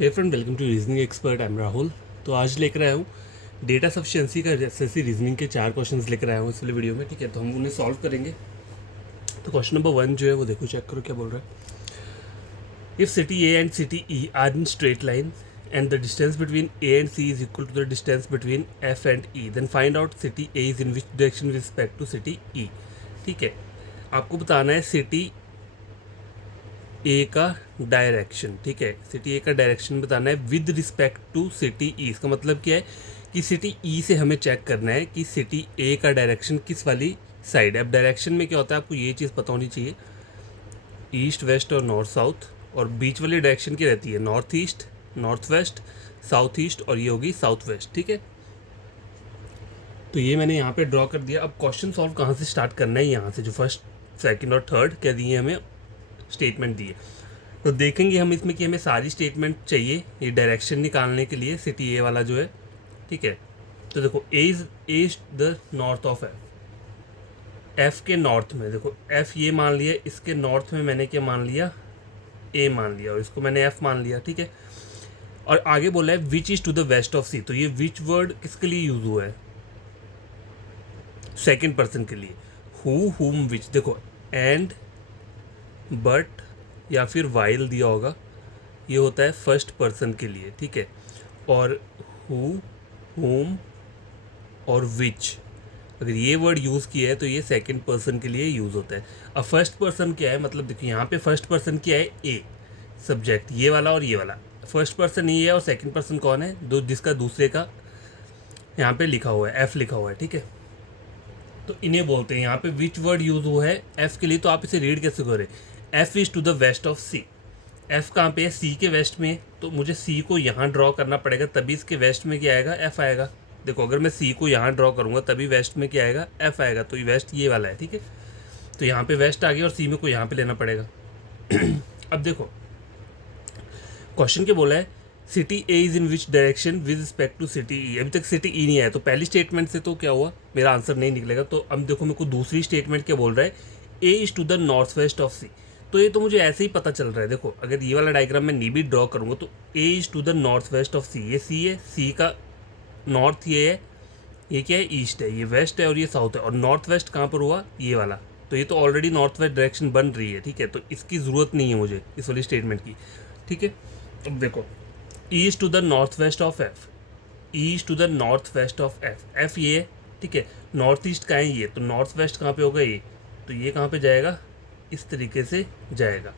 Hey friend, welcome to reasoning expert. I am Rahul. तो आज लेकर आया हूँ डेटा सफिशिएंसी का एसएससी रीजनिंग के 4 क्वेश्चंस लेकर आया हूँ इस वाले वीडियो में। ठीक है, तो हम उन्हें सॉल्व करेंगे। तो क्वेश्चन नंबर 1 जो है वो देखो, चेक करो क्या बोल रहा है। If city A and city E are in straight line and the distance between A and C is equal to the distance between F and E, then find out city A is in which direction with respect to city E. ठीक है, आपको बताना है city ए का direction. ठीक है, city ए का direction बताना है विद रिस्पेक्ट टू सिटी ई। इसका मतलब क्या है कि सिटी ई से हमें चेक करना है कि सिटी ए का डायरेक्शन किस वाली साइड है। अब डायरेक्शन में क्या होता है, आपको ये चीज़ पता होनी चाहिए, ईस्ट वेस्ट और नॉर्थ साउथ। और बीच वाली डायरेक्शन की रहती है north east, north west, south east, और ये होगी साउथ वेस्ट। ठीक है, तो ये मैंने यहाँ पे ड्रॉ कर दिया। अब क्वेश्चन सॉल्व कहाँ से स्टार्ट करना है, यहाँ से जो फर्स्ट सेकंड और थर्ड क्या दिए हमें स्टेटमेंट दिए। तो देखेंगे हम इसमें कि हमें सारी स्टेटमेंट चाहिए ये डायरेक्शन निकालने के लिए सिटी ए वाला जो है। ठीक है, तो देखो A is the north of F. F के नॉर्थ में देखो, एफ ये मान लिया, इसके नॉर्थ में मैंने क्या मान लिया, ए मान लिया, और इसको मैंने एफ मान लिया। ठीक है, और आगे बोला है which is to the west of C. तो ये विच वर्ड किसके लिए यूज हुआ है, सेकेंड पर्सन के लिए। हु, हुम, विच। देखो एंड, बट या फिर वाइल दिया होगा, ये होता है फर्स्ट पर्सन के लिए। ठीक है, और हु, होम और विच अगर ये वर्ड यूज़ किया है तो ये सेकंड पर्सन के लिए यूज़ होता है। अब फर्स्ट पर्सन क्या है, मतलब देखिए यहाँ पे फर्स्ट पर्सन क्या है, ए सब्जेक्ट, ये वाला और ये वाला। फर्स्ट पर्सन ये है और सेकंड पर्सन कौन है, दो जिसका दूसरे का यहाँ पे लिखा हुआ है, एफ लिखा हुआ है। ठीक है, तो इन्हें बोलते हैं यहाँ पे विच वर्ड यूज़ हुआ है एफ के लिए। तो आप इसे रीड कैसे करें, F is to the west of C. F कहाँ पे है, सी के वेस्ट में, तो मुझे सी को यहाँ ड्रॉ करना पड़ेगा, तभी इसके वेस्ट में क्या आएगा, एफ आएगा। देखो अगर मैं सी को यहाँ ड्रॉ करूँगा तभी वेस्ट में क्या आएगा, एफ आएगा। तो ये वेस्ट ये वाला है। ठीक है, तो यहाँ पे वेस्ट आ गया और सी में को यहाँ पे लेना पड़ेगा। अब देखो क्वेश्चन क्या बोला है, city A is in which direction with respect to city E. अभी तक सिटी ई नहीं आया, तो पहली स्टेटमेंट से तो क्या हुआ, मेरा आंसर नहीं निकलेगा। तो अब देखो मेरे को दूसरी स्टेटमेंट क्या बोल रहा है, A is to the north west of C. तो ये तो मुझे ऐसे ही पता चल रहा है। देखो अगर ये वाला डायग्राम मैं नहीं भी ड्रॉ करूँगा तो A is to the north west of C, ये सी है, सी का नॉर्थ ये है, ये क्या है, ईस्ट है, ये वेस्ट है और ये साउथ है। और नॉर्थ वेस्ट कहाँ पर हुआ, ये वाला। तो ये तो ऑलरेडी नॉर्थ वेस्ट डायरेक्शन बन रही है। ठीक है, तो इसकी ज़रूरत नहीं है मुझे इस वाली स्टेटमेंट की। ठीक है, अब देखो east to the north west of F, east to the north west of F, F ये है। ठीक है, नॉर्थ ईस्ट का है ये, तो नॉर्थ वेस्ट कहाँ पे होगा, ये, तो ये कहाँ पे जाएगा, इस तरीके से जाएगा।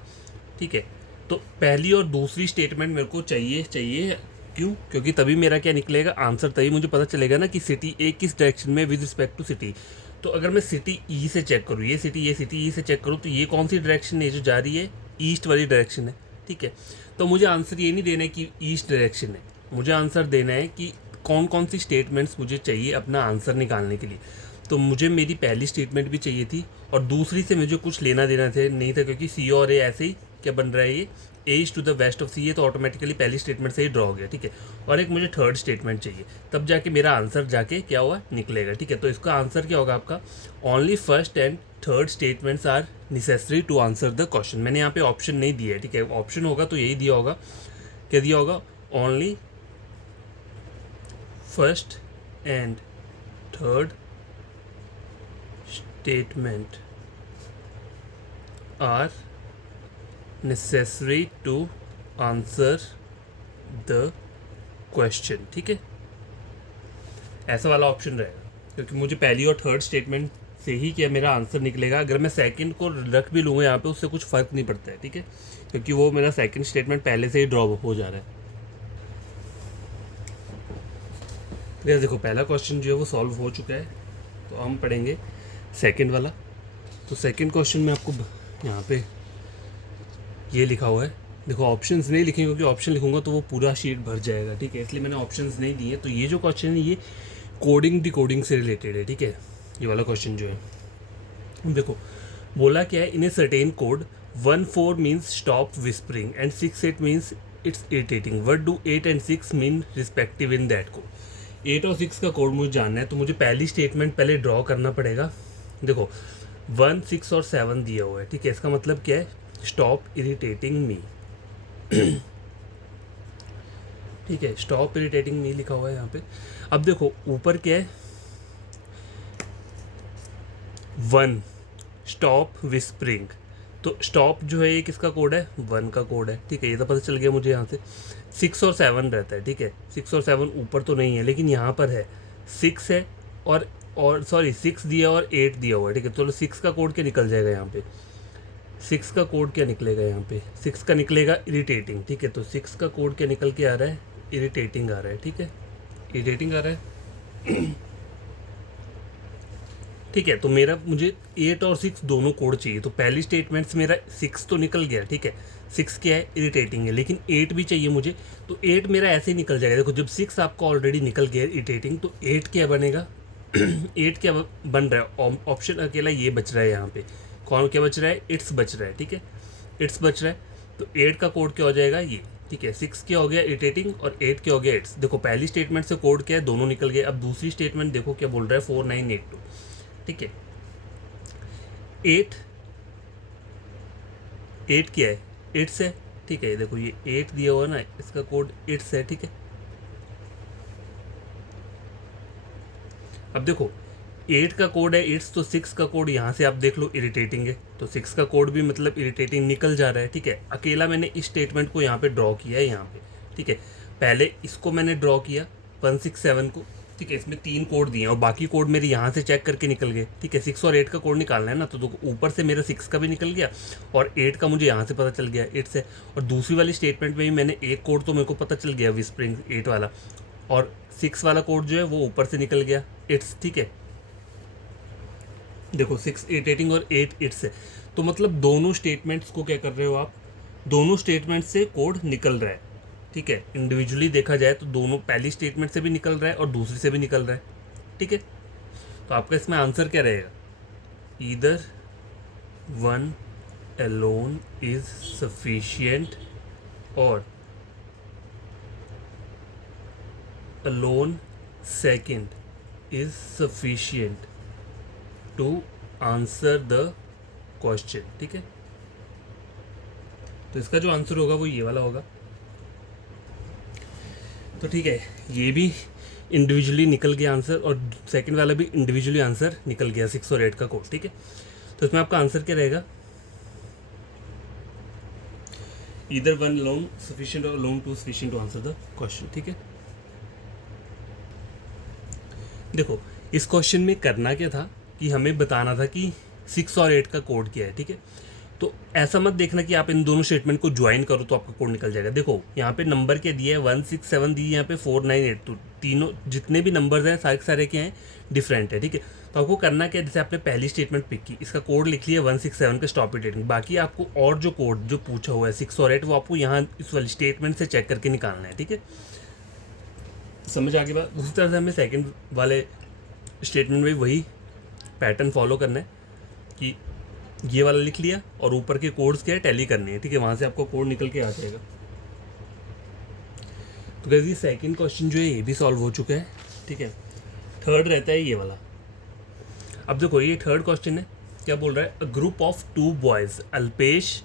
ठीक है, तो पहली और दूसरी स्टेटमेंट मेरे को चाहिए चाहिए क्यों, क्योंकि तभी मेरा क्या निकलेगा आंसर, तभी मुझे पता चलेगा ना कि सिटी ए किस डायरेक्शन में विद रिस्पेक्ट टू सिटी। तो अगर मैं सिटी ई से चेक करूँ, ये सिटी ई से चेक करूँ, तो ये कौन सी डायरेक्शन है जो जा रही है, ईस्ट वाली डायरेक्शन है। ठीक है, तो मुझे आंसर ये नहीं देना है कि ईस्ट डायरेक्शन है, मुझे आंसर देना है कि कौन कौन सी स्टेटमेंट्स मुझे चाहिए अपना आंसर निकालने के लिए। तो मुझे मेरी पहली स्टेटमेंट भी चाहिए थी और दूसरी से मुझे कुछ लेना देना थे नहीं था, क्योंकि सी और ए ऐसे ही क्या बन रहा है, ये A is to the west of C, ये तो ऑटोमेटिकली पहली स्टेटमेंट से ही ड्रॉ हो गया। ठीक है, और एक मुझे थर्ड स्टेटमेंट चाहिए, तब जाके मेरा आंसर जाके क्या हुआ निकलेगा। ठीक है, तो इसका आंसर क्या होगा आपका, only first and third statements are necessary to answer the question. मैंने यहाँ पे ऑप्शन नहीं दिया है। ठीक है, ऑप्शन होगा तो यही दिया होगा, क्या दिया होगा, only first and third statement are necessary to answer the question। ठीक है, ऐसा वाला ऑप्शन रहेगा, क्योंकि मुझे पहली और थर्ड स्टेटमेंट से ही क्या मेरा आंसर निकलेगा। अगर मैं सेकंड को रख भी लूँगा यहाँ पे उससे कुछ फ़र्क नहीं पड़ता है। ठीक है, क्योंकि वो मेरा सेकंड स्टेटमेंट पहले से ही ड्रॉ हो जा रहा है। तो यार देखो पहला क्वेश्चन जो है वो सॉल्व हो चुका है, तो हम पढ़ेंगे सेकंड वाला। तो सेकंड क्वेश्चन में आपको यहाँ पे ये लिखा हुआ है, देखो ऑप्शंस नहीं लिखेंगे क्योंकि ऑप्शन लिखूंगा तो वो पूरा शीट भर जाएगा। ठीक है, इसलिए मैंने ऑप्शंस नहीं दिए। तो ये जो क्वेश्चन है ये कोडिंग डिकोडिंग से रिलेटेड है। ठीक है, ये वाला क्वेश्चन जो है देखो बोला क्या है, in a certain code 1-4 means stop whispering and 6-8 means it's irritating, what do 8 and 6 mean respective in that code. 8 और 6 का कोड मुझे जानना है, तो मुझे पहली स्टेटमेंट पहले ड्रॉ करना पड़ेगा। देखो 1, 6 और 7 दिया हुआ है। ठीक है, इसका मतलब क्या है, स्टॉप इरिटेटिंग मी। ठीक है, स्टॉप इरिटेटिंग नहीं लिखा हुआ है यहाँ पे। अब देखो ऊपर क्या है, 1 स्टॉप विस्परिंग, तो स्टॉप जो है ये किसका कोड है, 1 का कोड है। ठीक है, ये तो पता चल गया मुझे यहाँ से। 6 और 7 रहता है। ठीक है, 6 और 7 ऊपर तो नहीं है लेकिन यहाँ पर है, 6 है और सॉरी 6 दिया और 8 दिया हुआ है। ठीक है, चलो 6 का कोड क्या निकल जाएगा यहाँ पे, 6 का कोड क्या निकलेगा यहाँ पे, 6 का निकलेगा इरिटेटिंग। ठीक है, तो 6 का कोड क्या निकल के आ रहा है, इरिटेटिंग आ रहा है। ठीक है, इरिटेटिंग आ रहा है। ठीक है, तो मुझे 8 और 6 दोनों कोड चाहिए। तो पहली स्टेटमेंट से मेरा 6 तो निकल गया। ठीक है, 6 क्या है, इरिटेटिंग है, लेकिन 8 भी चाहिए मुझे। तो 8 मेरा ऐसे ही निकल जाएगा। देखो जब 6 आपका ऑलरेडी निकल गया इरिटेटिंग, तो 8 क्या बनेगा, 8 क्या बन रहा है, ऑप्शन अकेला ये बच रहा है यहाँ पे। कौन क्या बच रहा है, इट्स बच रहा है। ठीक है, इट्स बच रहा है, तो 8 का कोड क्या हो जाएगा, ये। ठीक है, 6 क्या हो गया, इरिटेटिंग, और 8 क्या हो गया, इट्स। देखो पहली स्टेटमेंट से कोड क्या है, दोनों निकल गए। अब दूसरी स्टेटमेंट देखो क्या बोल रहा है, 4982। ठीक है, 8 क्या है, इट्स है। ठीक है, देखो ये 8 दिया हुआ ना, इसका कोड इट्स है। ठीक है, अब देखो 8 का कोड है इट्स, तो 6 का कोड यहाँ से आप देख लो इरिटेटिंग है, तो 6 का कोड भी मतलब इरिटेटिंग निकल जा रहा है। ठीक है, अकेला मैंने इस स्टेटमेंट को यहाँ पे ड्रॉ किया है यहाँ पे। ठीक है, पहले इसको मैंने ड्रॉ किया 167 को। ठीक है, इसमें 3 कोड दिए हैं और बाकी कोड मेरे यहाँ से चेक करके निकल गए। ठीक है, 6 और 8 का कोड निकालना है ना, तो ऊपर से मेरा 6 का भी निकल गया और 8 का मुझे यहाँ से पता चल गया 8 से। और दूसरी वाली स्टेटमेंट में भी मैंने एक कोड तो मेरे को पता चल गया विस्परिंग 8 वाला, और 6 वाला कोड जो है वो ऊपर से निकल गया इट्स। ठीक है, देखो 6 इरिटेटिंग और 8 इट्स है, तो मतलब दोनों स्टेटमेंट्स को क्या कर रहे हो आप, दोनों स्टेटमेंट से कोड निकल रहा है। ठीक है, इंडिविजुअली देखा जाए तो दोनों, पहली स्टेटमेंट से भी निकल रहा है और दूसरी से भी निकल रहा है। ठीक है, तो आपका इसमें आंसर क्या रहेगा, ईदर 1 अलोन इज सफिशिएंट और alone second is sufficient to answer the question. ठीक है, तो इसका जो आंसर होगा वो ये वाला होगा। तो ठीक है, ये भी इंडिविजुअली निकल गया आंसर और सेकंड वाला भी इंडिविजुअली आंसर निकल गया 6 और 8 का कोड। ठीक है, तो इसमें आपका आंसर क्या रहेगा, ईदर 1 अलोन सफिशिएंट और alone 2 sufficient to answer the question. ठीक है, देखो इस क्वेश्चन में करना क्या था कि हमें बताना था कि 6 और 8 का कोड क्या है। ठीक है, तो ऐसा मत देखना कि आप इन दोनों स्टेटमेंट को ज्वाइन करो तो आपका कोड निकल जाएगा। देखो यहाँ पे नंबर क्या दिया है, 167 दी है, यहाँ पे 4982, तीनों जितने भी नंबर्स हैं सारे सारे क्या हैं, डिफरेंट है। ठीक है, तो आपको करना क्या है, जैसे आपने पहली स्टेटमेंट पिक की, इसका कोड लिख लिया 167 का स्टॉप इरिटेटिंग, बाकी आपको और जो कोड जो पूछा हुआ है 6 और 8 वो आपको यहाँ इस वाली स्टेटमेंट से चेक करके निकालना है। ठीक है, समझ आ गई बात। उसी तरह से हमें सेकेंड वाले स्टेटमेंट में वही पैटर्न फॉलो करना है कि ये वाला लिख लिया और ऊपर के कोड्स क्या है, टैली करनी है। ठीक है, वहाँ से आपको कोड निकल के आ जाएगा। तो गाइस ये सेकंड क्वेश्चन जो है ये भी सॉल्व हो चुका है। ठीक है, थर्ड रहता है ये वाला। अब देखो ये थर्ड क्वेश्चन है, क्या बोल रहा है, a group of 2 boys Alpesh,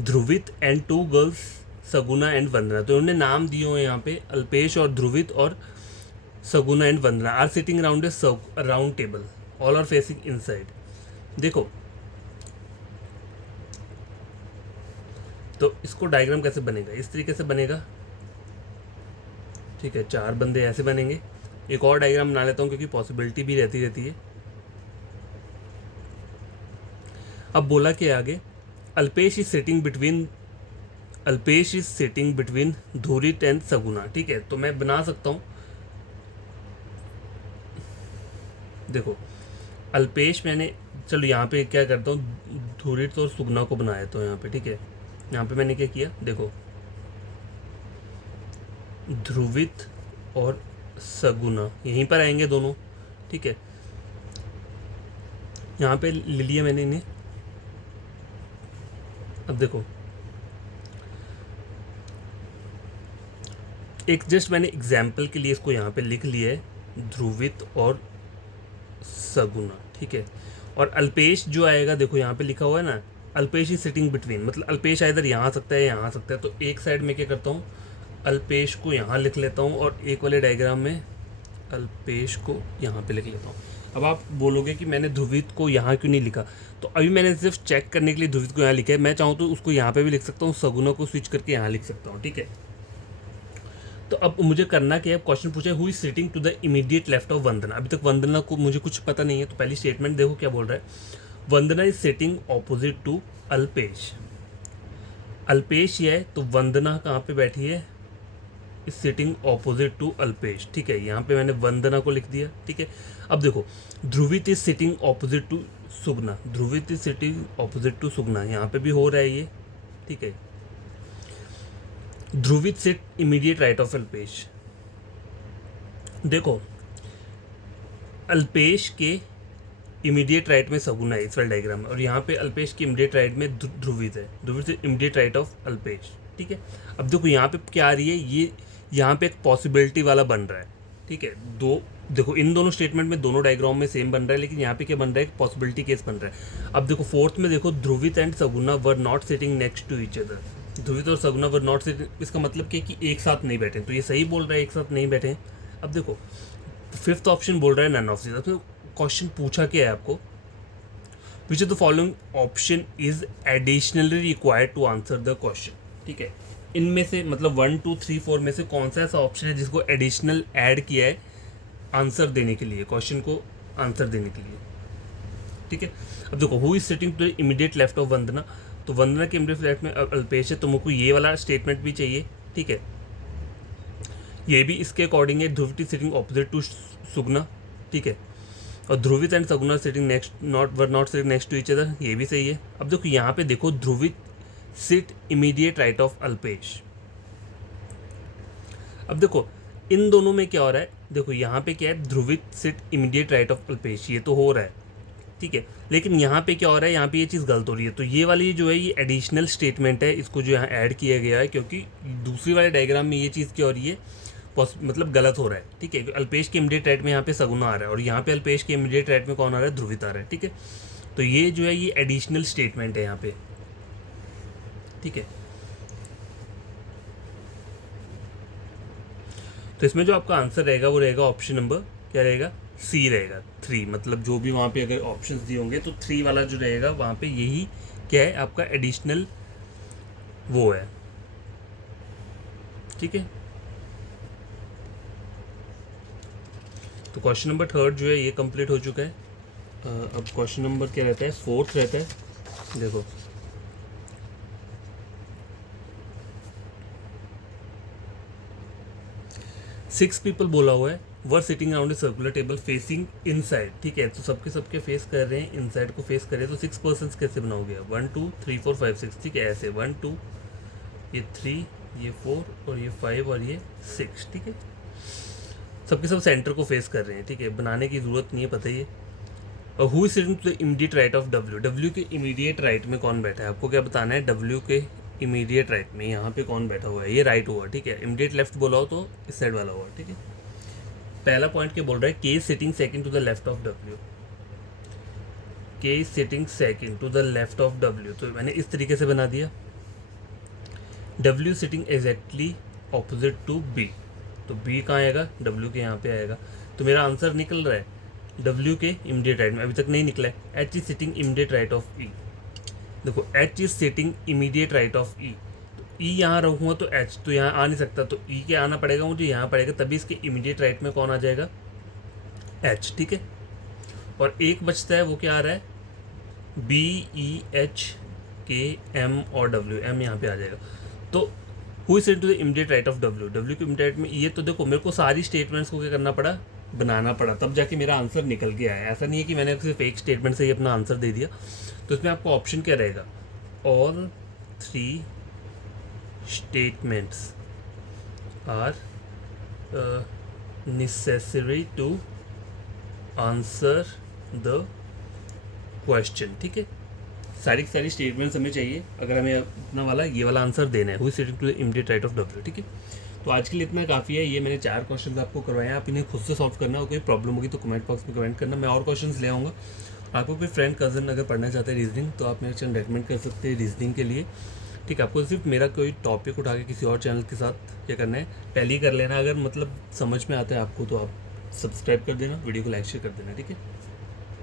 Dhruvit and 2 girls Saguna and Vandana, तो उन्होंने नाम दिए हुए यहाँ पे अल्पेश और ध्रुवित और Saguna and Vandana, are sitting around a round table, all are facing inside. देखो तो इसको डायग्राम कैसे बनेगा, इस तरीके से बनेगा। ठीक है, 4 बंदे ऐसे बनेंगे। एक और डायग्राम बना लेता हूँ क्योंकि पॉसिबिलिटी भी रहती है। अब बोला कि आगे Alpesh is sitting between Dhruvit and Saguna. ठीक है, तो मैं बना सकता हूँ, देखो अल्पेश मैंने, चलो यहाँ पे क्या करता हूँ, धूरित और सुगना को बना देता हूँ यहाँ पे। ठीक है, यहाँ पे मैंने क्या किया, देखो ध्रुवित और सगुना यहीं पर आएंगे दोनों। ठीक है, यहाँ पे ले लिया मैंने इन्हें। अब देखो एक जस्ट मैंने एग्जाम्पल के लिए इसको यहाँ पे लिख लिया है, ध्रुवित और सगुना। ठीक है, और अल्पेश जो आएगा, देखो यहाँ पे लिखा हुआ है ना, अल्पेश इज सिटिंग बिटवीन, मतलब अल्पेश इधर यहाँ आ सकता है, यहाँ आ सकता है। तो एक साइड में क्या करता हूँ, अल्पेश को यहाँ लिख लेता हूँ और एक वाले डायग्राम में अल्पेश को यहाँ पे लिख लेता हूँ। अब आप बोलोगे कि मैंने ध्रुवित को यहाँ क्यों नहीं लिखा, तो अभी मैंने सिर्फ चेक करने के लिए ध्रुवित को यहाँ लिखा है। मैं चाहूँ तो उसको यहाँ पे भी लिख सकता हूँ, सगुना को स्विच करके यहाँ लिख सकता हूँ, ठीक है। तो अब मुझे करना क्या है, क्वेश्चन पूछा है who is sitting to the immediate left of Vandana. अभी तक वंदना को मुझे कुछ पता नहीं है, तो पहली स्टेटमेंट देखो क्या बोल रहा है, Vandana is sitting opposite to Alpesh. Alpesh ये है तो वंदना कहाँ पे बैठी है, is sitting opposite to Alpesh, ठीक है। यहाँ पे मैंने वंदना को लिख दिया, ठीक है। अब देखो Dhruvit is sitting opposite to Saguna, Dhruvit is sitting opposite to Saguna, यहाँ पे भी हो रहा है ये, ठीक है। Dhruvit sit immediate right of Alpesh. देखो अल्पेश के इमीडिएट राइट में सगुना है इस वाले डायग्राम में, और यहाँ पे अल्पेश के इमीडिएट राइट में ध्रुवित है, ध्रुवित से इमीडिएट राइट ऑफ अल्पेश, ठीक है। अब देखो यहाँ पे क्या आ रही है, ये यहाँ पे एक पॉसिबिलिटी वाला बन रहा है, ठीक है। दो देखो इन दोनों स्टेटमेंट में दोनों डायग्राम में सेम बन रहा है, लेकिन यहाँ पे क्या बन रहा है, एक पॉसिबिलिटी केस बन रहा है। अब देखो फोर्थ में देखो Dhruvit and Saguna were not sitting next to each other, Dhruvit और सगुना वर नॉट सिटिंग, इसका मतलब क्या कि एक साथ नहीं बैठे, तो ये सही बोल रहा है एक साथ नहीं बैठे। अब देखो फिफ्थ ऑप्शन बोल रहा है नन ऑफ दिस। तो क्वेश्चन पूछा क्या है आपको, which of the following option is additionally required to answer the question, ठीक है। इनमें से मतलब 1 2 3 4 में से कौन सा ऐसा ऑप्शन है जिसको एडिशनल ऐड किया है आंसर देने के लिए, क्वेश्चन को आंसर देने के लिए, ठीक है। अब देखो who is sitting to the immediate left of Vandana, तो वंदना के इमीडिएट लेफ्ट में अल्पेश है, तो मुझको ये वाला स्टेटमेंट भी चाहिए, ठीक है। ये भी इसके अकॉर्डिंग है, Dhruvit sitting opposite to Saguna, ठीक है। और Dhruvit and Saguna sitting next not sitting next to each other, ये भी सही है। अब देखो यहाँ पे देखो Dhruvit sit immediate right of Alpesh. अब देखो इन दोनों में क्या हो रहा है, देखो यहाँ पे क्या है, Dhruvit sit immediate right of Alpesh, ये तो हो रहा है, ठीक है। लेकिन यहाँ पे क्या हो रहा है, यहाँ पे ये चीज़ गलत हो रही है, तो ये वाली जो है ये एडिशनल स्टेटमेंट है, इसको जो यहाँ ऐड किया गया है, क्योंकि दूसरी वाले डायग्राम में ये चीज़ क्या हो रही है, मतलब गलत हो रहा है, ठीक है। अल्पेश के इमीडिएट राइट में यहाँ पे सगुना आ रहा है, और यहाँ पे अल्पेश के इमीडिएट राइट में कौन आ रहा है, ध्रुवित आ रहा है, ठीक है। तो ये जो है ये एडिशनल स्टेटमेंट है यहाँ पे, ठीक है। तो इसमें जो आपका आंसर रहेगा वो रहेगा ऑप्शन नंबर क्या रहेगा, सी रहेगा 3, मतलब जो भी वहाँ पे अगर ऑप्शंस दिए होंगे तो 3 वाला जो रहेगा वहाँ पे यही क्या है आपका एडिशनल वो है, ठीक है। तो क्वेश्चन नंबर 3 जो है ये कंप्लीट हो चुका है। अब क्वेश्चन नंबर क्या रहता है, 4 रहता है। देखो 6 पीपल बोला हुआ है, were sitting around a circular table facing inside, ठीक है। तो सबके फेस कर रहे हैं, इनसाइड को फेस कर रहे हैं, तो 6 पर्सन कैसे बनाओगे, 1 2 3 4 5 6, ठीक है। ऐसे 1 2 ये 3 ये 4 और ये 5 और ये 6, ठीक है। सबके सब सेंटर को फेस कर रहे हैं, ठीक है, बनाने की ज़रूरत नहीं है, पता ही है। और who is sitting to the immediate right of W, W के इमीडिएट राइट में कौन बैठा है, आपको क्या बताना है, डब्ल्यू के इमीडिएट राइट में यहाँ पे कौन बैठा हुआ है, ये राइट हुआ, ठीक है। इमीडिएट लेफ्ट बोला हो तो इस साइड वाला हुआ, ठीक है। पहला पॉइंट क्या बोल रहा है, K is sitting second to the left of W, K is sitting second to the left of W, तो मैंने इस तरीके से बना दिया। W sitting exactly opposite to B, तो बी कहाँ आएगा, डब्ल्यू के यहाँ पे आएगा, तो मेरा आंसर निकल रहा है डब्ल्यू के इमीडिएट राइट में, अभी तक नहीं निकला है। H is sitting immediate right of E, देखो H is sitting immediate right of E, तो ई यहाँ रखूँगा तो एच तो यहाँ आ नहीं सकता, तो ई के आना पड़ेगा मुझे यहाँ पड़ेगा, तभी इसके इमीडिएट राइट में कौन आ जाएगा, एच, ठीक है। और एक बचता है वो क्या आ रहा है, B E H K M और डब्ल्यू, एम यहाँ पे आ जाएगा। तो who is sitting to the immediate right of W, W के इमीडिएट में ये, तो देखो मेरे को सारी स्टेटमेंट्स को क्या करना पड़ा, बनाना पड़ा, तब जाके मेरा आंसर निकल के आया। ऐसा नहीं है कि मैंने सिर्फ एक स्टेटमेंट से ही अपना आंसर दे दिया। तो इसमें आपको ऑप्शन क्या रहेगा, all 3 statements are necessary to answer the question, ठीक है। सारी की सारी स्टेटमेंट्स हमें चाहिए अगर हमें अपना वाला ये वाला आंसर देना है, who is sitting to the immediate right of W, ठीक है। तो आज के लिए इतना काफ़ी है, ये मैंने 4 क्वेश्चन आपको करवाए हैं, आप इन्हें खुद से सॉल्व करना, और कोई प्रॉब्लम होगी तो कमेंट बॉक्स में कमेंट करना, मैं और क्वेश्चंस ले आऊँगा। आपको कोई फ्रेंड कज़न अगर पढ़ना चाहते हैं रीजनिंग, तो आप मेरे चैनल रेकमेंड कर सकते हैं रीजनिंग के लिए। ठीक है, आपको सिर्फ मेरा कोई टॉपिक उठा के किसी और चैनल के साथ क्या करना है, टैली कर लेना। अगर मतलब समझ में आता है आपको तो आप सब्सक्राइब कर देना, वीडियो को लाइक शेयर कर देना, ठीक है।